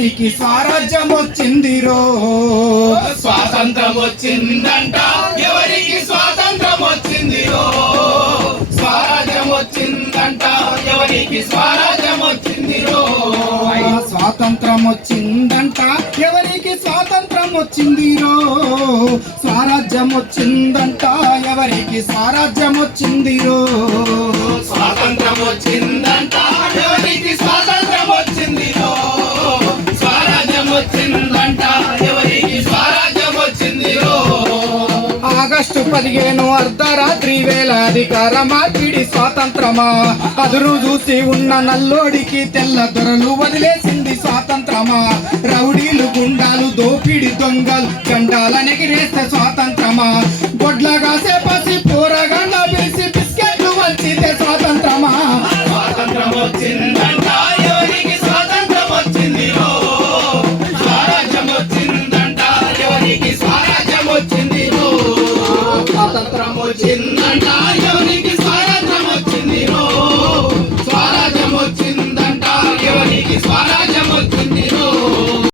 ఎవరికి స్వరాజ్యం వచ్చిందిరో స్వాతంత్రం వచ్చిందంట ఎవరికి స్వాతంత్రం వచ్చిందిరో స్వరాజ్యం వచ్చిందంట ఎవరికి స్వరాజ్యం వచ్చిందిరో స్వాతంత్రం వచ్చిందంట ఎవరికి స్వాతంత్రం వచ్చిందిరో స్వరాజ్యం వచ్చిందంట ఎవరికి స్వరాజ్యం వచ్చిందిరో స్వాతంత్రం వచ్చిందంట ఎవరికి స్వాతంత్రం వచ్చిందిరో స్వరాజ్యం వచ్చిందంట ఎవరికి స్వరాజ్యం వచ్చిందిరో ఆగస్టు 15 అర్ధరాత్రి వేళ అధికార మార్పిడి స్వాతంత్రమా అదురు చూసి ఉన్న నల్లోడికి తెల్ల దొరలు వదిలేసింది స్వాతంత్రమా రౌడీలు గుండాలు దోపిడి దొంగలు జెండాలనెగిరేస్తే స్వాతంత్రమా గొడ్లగాసే పసి పోరగాళ్ళ పిలిచి బిస్కెట్లు వంచితే